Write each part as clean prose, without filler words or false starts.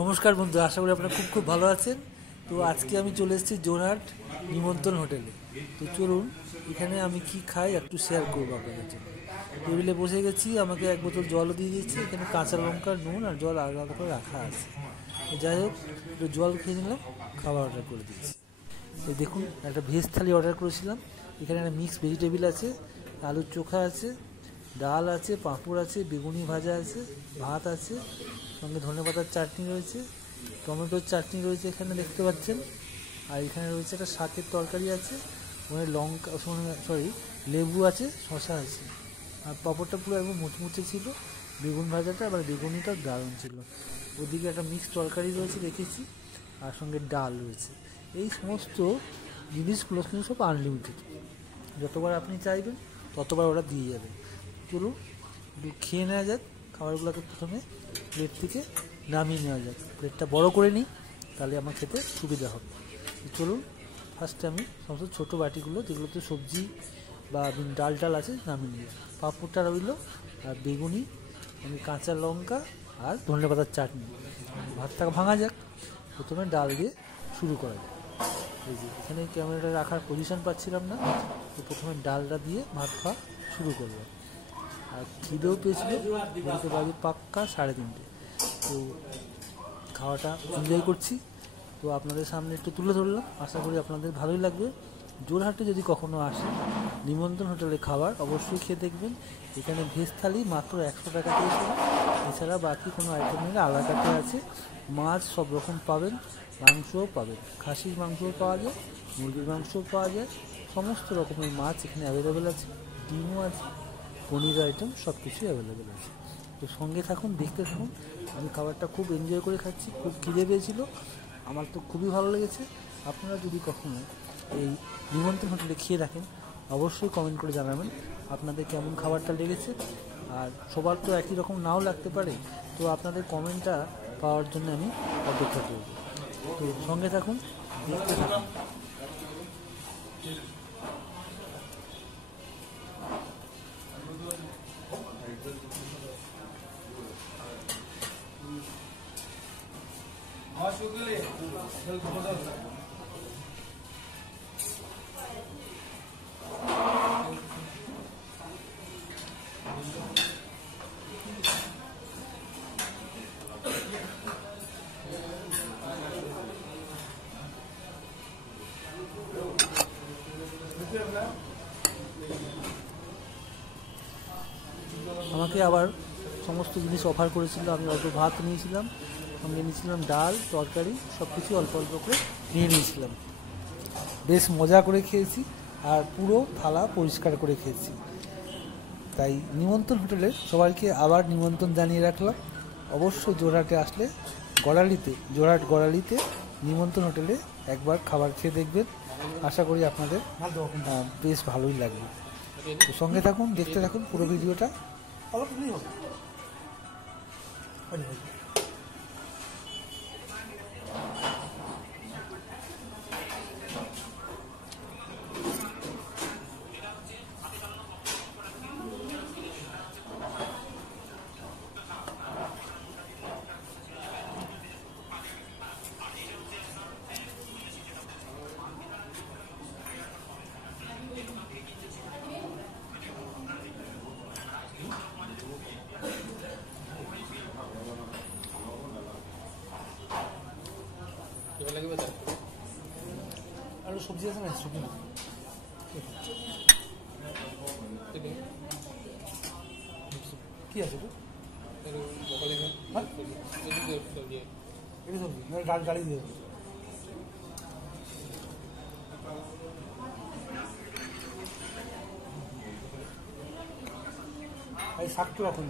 নমস্কার বন্ধু, আশা করি আপনারা খুব খুব ভালো আছেন। তো আজকে আমি চলে এসেছি যোরহাট নিমন্ত্রণ হোটেলে। তো চলুন এখানে আমি কি খাই একটু শেয়ার করবো আপনাদের জন্য। টেবিলে বসে গেছি, আমাকে এক বোতল জলও দিয়ে দিয়েছে, এখানে কাঁচা লঙ্কা, নুন আর জল আলাদা করে রাখা আছে। তো যাই হোক, একটু জল খেয়ে নিলাম, খাবার অর্ডার করে দিয়েছি। এই দেখুন, একটা ভেজ থালি অর্ডার করেছিলাম। এখানে একটা মিক্স ভেজিটেবিল আছে, আলুর চোখা আছে, ডাল আছে, পাঁপড় আছে, বেগুনি ভাজা আছে, ভাত আছে, সঙ্গে ধনেপাতার চাটনি রয়েছে, টমেটোর চাটনি রয়েছে এখানে দেখতে পাচ্ছেন। আর এখানে রয়েছে একটা শাকের তরকারি আছে, ওখানে লঙ্কা লেবু আছে, শশা আছে। আর পাঁপড়টা পুরো একদম মুচমুচে ছিল, বেগুন ভাজাটা আবার বেগুনিটা দারুণ ছিল। ওদিকে একটা মিক্স তরকারি রয়েছে দেখেছি, আর সঙ্গে ডাল রয়েছে। এই সমস্ত জিনিসগুলো কিন্তু সব আনলিমিটেড, যতবার আপনি চাইবেন ততবার ওরা দিয়ে যাবে। চলুন একটু খেয়ে নেওয়া যাক। খাবারগুলোকে প্রথমে প্লেট থেকে নামিয়ে নেওয়া যাক। প্লেটটা বড় করে নিই, তাহলে আমার খেতে সুবিধা হবে। চলুন, ফার্স্টে আমি সমস্ত ছোটো বাটিগুলো যেগুলোতে সবজি বা ডাল আছে নামিয়ে নিই। পাঁপড়টা রইল, আর বেগুনি, আমি কাঁচা লঙ্কা আর ধনেপাতার চাটনি। ভাতটা ভাঙা যাক, প্রথমে ডাল দিয়ে শুরু করা যাক। এই যে এখানে ক্যামেরাটা রাখার পজিশন পাচ্ছিলাম না, তো প্রথমে ডালটা দিয়ে ভাত খাওয়া শুরু করলাম। আর খিদেও পেয়েছিল, বলতে পারি পাক্কা 3:30। তো খাওয়াটা এনজয় করছি, তো আপনাদের সামনে একটু তুলে ধরলাম। আশা করি আপনাদের ভালোই লাগবে। যোরহাটে যদি কখনো আসেন, নিমন্ত্রণ হোটেলে খাবার অবশ্যই খেয়ে দেখবেন। এখানে ভেজ থালি মাত্র 100 টাকা দিয়েছিল। এছাড়া বাকি কোনো আইটেমের আলাদাতে আছে। মাছ সব রকম পাবেন, মাংসও পাবেন, খাসির মাংসও পাওয়া যায়, মুরগির মাংসও পাওয়া যায়। সমস্ত রকমের মাছ এখানে অ্যাভেলেবেল আছে, ডিমও আছে, পনির আইটেম সব কিছুই অ্যাভেলেবেল আছে। তো সঙ্গে থাকুন, দেখতে থাকুন। আমি খাবারটা খুব এনজয় করে খাচ্ছি, খুব খিদে পেয়েছিল, আমার তো খুবই ভালো লেগেছে। আপনারা যদি কখনো এই নিমন্ত্রণ হোটেলে খেয়ে রাখেন, অবশ্যই কমেন্ট করে জানাবেন আপনাদের কেমন খাবারটা লেগেছে। আর সবার তো একই রকম নাও লাগতে পারে, তো আপনাদের কমেন্টটা পাওয়ার জন্য আমি অপেক্ষা করব। তো সঙ্গে থাকুন, দেখতে থাকুন। আমাকে আবার সমস্ত জিনিস অফার করেছিল। আমি অল্প ভাত নিয়েছিলাম, সঙ্গে নিয়েছিলাম ডাল, তরকারি, সব কিছু অল্প অল্প করে নিয়ে নিয়েছিলাম। বেশ মজা করে খেয়েছি, আর পুরো থালা পরিষ্কার করে খেয়েছি। তাই নিমন্ত্রণ হোটেলে সবাইকে আবার নিমন্ত্রণ জানিয়ে রাখলাম। অবশ্যই যোরহাটে আসলে যোরহাট গড়ালিতে নিমন্ত্রণ হোটেলে একবার খাবার খেয়ে দেখবেন। আশা করি আপনাদের বেশ ভালোই লাগবে। তো সঙ্গে থাকুন, দেখতে থাকুন পুরো ভিডিওটা। আর সবজি আছে না, সবজি কি আছে গাড়ি দিয়ে এই শাকটা রাখুন।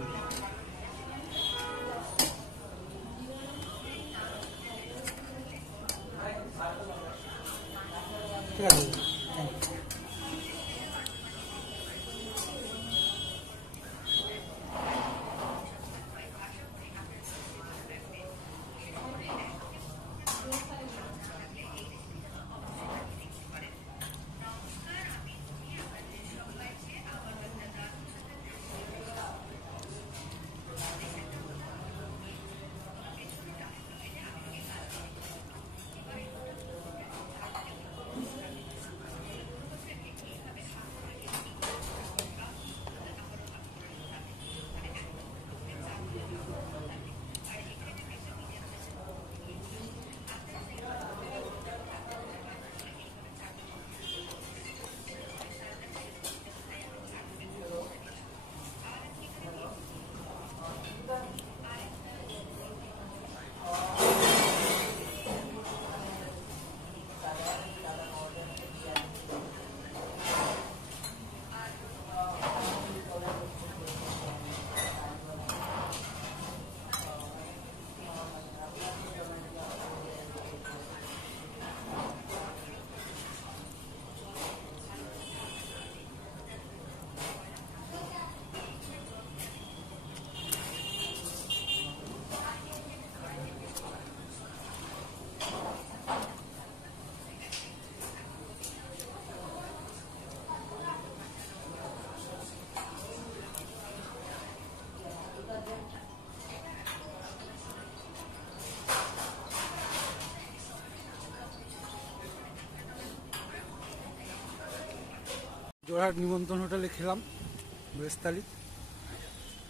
ঠিক আছে, জোড়হাট নিমন্ত্রণ হোটেলে খেলাম ভেজ থালি,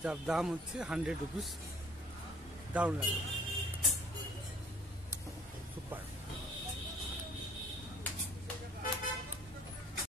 যার দাম হচ্ছে 100 রুপিস। দারুণ লাগে।